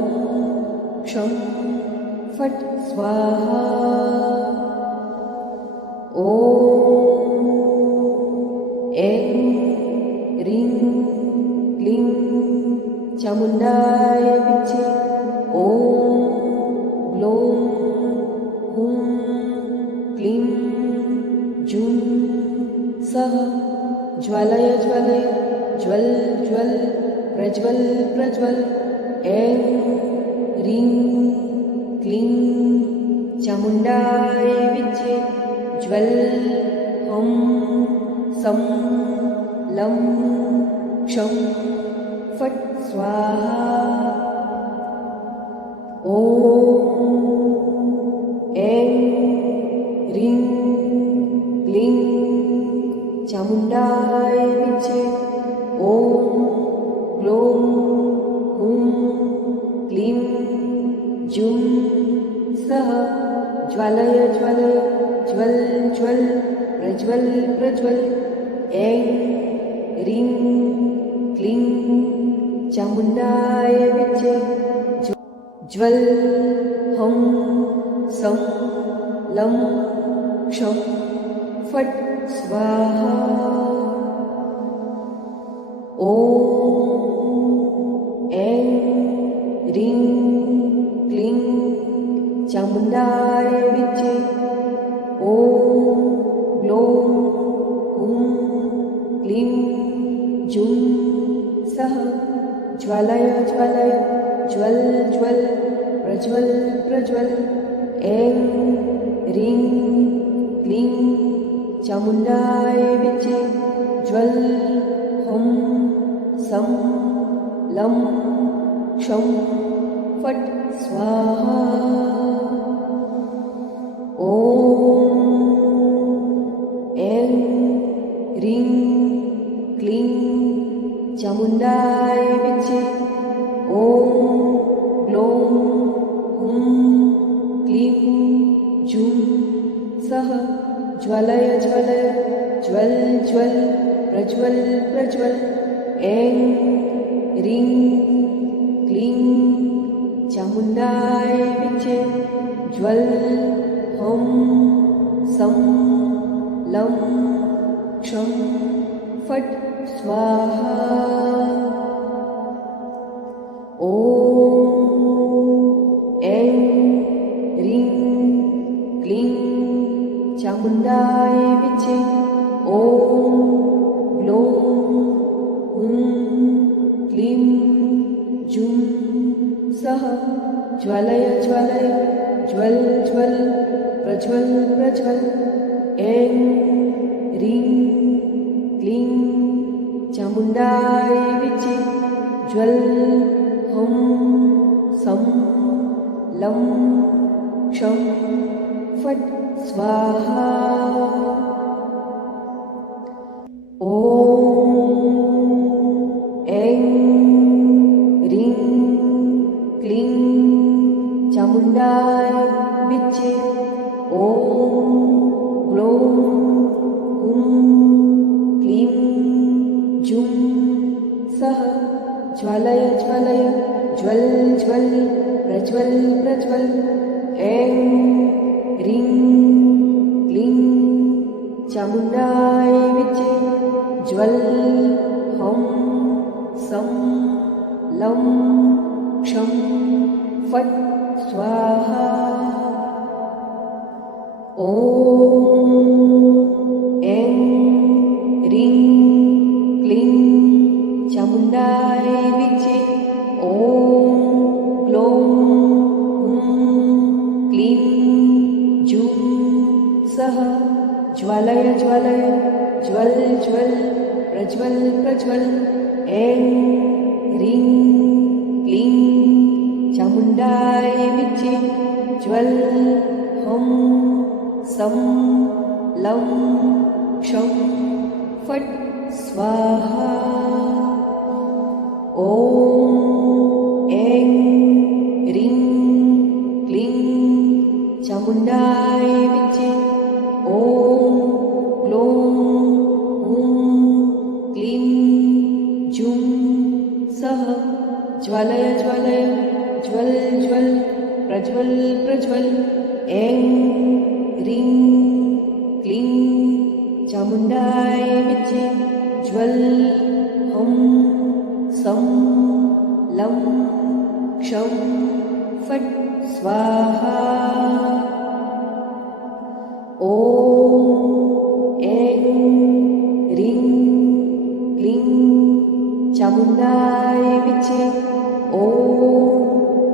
क्षं फट् स्वाहा। ॐ ऐं ह्रीं क्लीं चामुण्डाय विचे। ॐ ग्लौं हुं क्लीं जूं सः ज्वालय ज्वालय ज्वल ज्वल प्रज्वल प्रज्वल। ऐं ह्रीं क्लीं चामुण्डाय विचे। ज्वल हं सं लं क्षं ફટ સ્વાહા. ॐ ऐं ह्रीं क्लीं चामुण्डाय विद्ये. ॐ ग्लौं हुं क्लीं जुं सः ज्वालय ज्वालय ज्वल ज्वल प्रज्वल प्रज्वल. ऐं ह्रीं क्लीं चामुण्डाय विद्ये. ज्वल हं सं लं क्षं फट् स्वाहा. ॐ ऐं ह्रीं क्लीं चामुण्डाय विद्ये. ॐ ग्लौं हुं क्लीं जुं सः ज्वालय ज्वालय ज्वल ज्वल प्रज्वल प्रज्वल. ऐं ह्रीं क्लीं चामुण्डाय विद्ये. ज्वल हं सं लं क्षं फट् स्वाहा. ॐ ऐं ह्रीं क्लीं चामुण्डाय विद्ये. ॐ ग्लौं हुं क्लीं जुं सः ज्वालय ज्वालय ज्वल ज्वल प्रज्वल प्रज्वल. ऐं ह्रीं क्लीं चामुण्डाय विद्ये. ज्वल हं सं लं क्षं फट् स्वाहा. ॐ ऐं ह्रीं क्लीं चामुण्डाय विद्ये. ॐ ग्लौं हुं क्लीं जुं सः ज्वालय ज्वालय ज्वल ज्वल प्रज्वल प्रज्वल. ऐं ह्रीं क्लीं चामुण्डाय विद्ये. ज्वल हं सं लं क्षं फट् स्वाहा. ॐ ऐं ह्रीं क्लीं चामुण्डाय विद्ये. ॐ ग्लौं हुं क्लीं जुं सः ज्वालय ज्वालय ज्वल ज्वल प्रज्वल प्रज्वल. ऐं ह्रीं क्लीं चामुण्डाय विद्ये. ज्वल हं सं लं क्षं फट् स्वाहा. ॐ ऐं ह्रीं क्लीं चामुण्डाय विद्ये. ॐ ग्लौं हुं क्लीं जुं सः ज्वालय ज्वालय ज्वल ज्वल प्रज्वल प्रज्वल. ऐं ह्रीं क्लीं चामुण्डाय विद्ये. ज्वल हं सं लं क्षं फट् स्वाहा. ॐ ऐं ह्रीं क्लीं चामुण्डाय विद्ये. ॐ ग्लौं हुं क्लीं जुं सः ज्वालय ज्वालय ज्वल ज्वल प्रज्वल प्रज्वल. ऐं ह्रीं क्लीं चामुण्डाय विद्ये. ज्वल हं सं लं क्षं फट् स्वाहा. ॐ ऐं ह्रीं क्लीं चामुण्डाय विद्ये. ॐ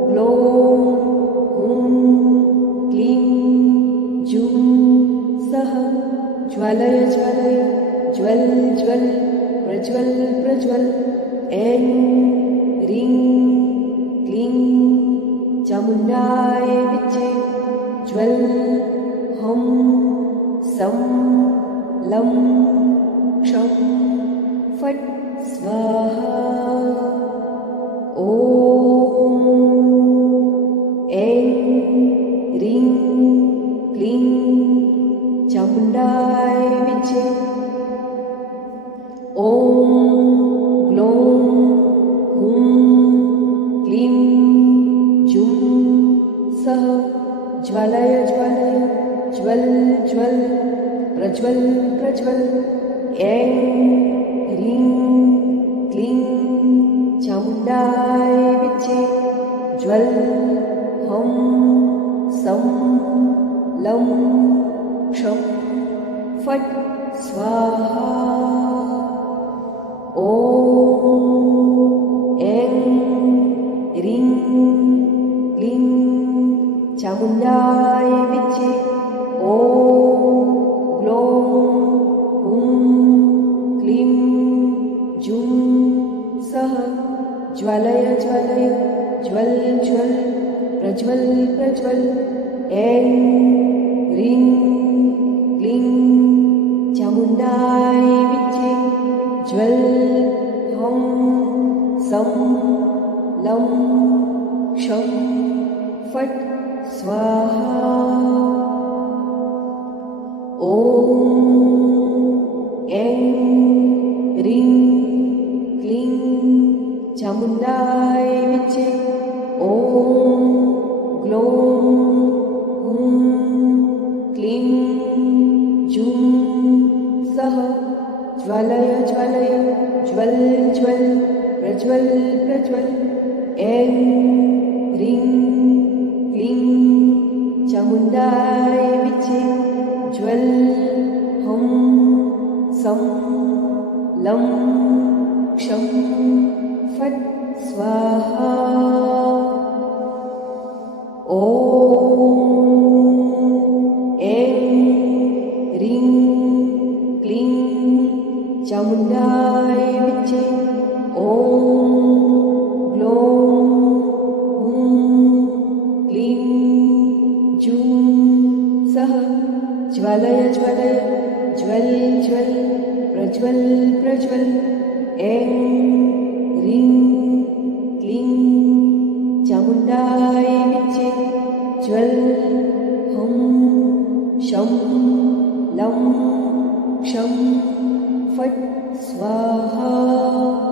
ग्लौं हुं क्लीं जुं सः ज्वालय ज्वालय ज्वल ज्वल प्रज्वल प्रज्वल. ऐं ह्रीं क्लीं चामुण्डाय विच्चे ज्वल हं सं लं क्षं फट् स्वाहा ॐ ऐं ह्रीं क्लीं चामुण्डाय विच्चे ॐ ग्लौं हुं क्लीं जुं सः ज्वालय ज्वालय ज्वल ज्वल प्रज्वल प्रज्वल ऐं ह्रीं क्लीं चामुण्डाय विच्चे ज्वल हं सं लं क्षं फट् स्वाहा ॐ ऐं ह्रीं क्लीं चामुण्डाय विच्चे ॐ ग्लौं हुं क्लीं जुं सः ज्वालय ज्वालय ज्वल ज्वल प्रज्वल प्रज्वल ऐं ह्रीं क्लीं चामुण्डाय विच्चे ज्वल हं सं लं क्षं फट् स्वाहा ॐ ऐं ह्रीं क्लीं चामुण्डाय विच्चे ॐ ग्लौं हुं क्लीं जुं सः ज्वालय ज्वालय ज्वल ज्वल प्रज्वल प्रज्वल ऐं ह्रीं क्लीं चामुण्डाय विच्चे ज्वल हं सं लं क्षं फट् स्वाहा ॐ ऐं ह्रीं क्लीं चामुण्डाय विच्चे ॐ ग्लौं हुं क्लीं जुं सः ज्वालय ज्वालय ज्वल ज्वल प्रज्वल प्रज्वल ऐं ह्रीं क्लीं चामुण्डाय विच्चे ज्वल हं शं लं क्षं फट् स्वाहा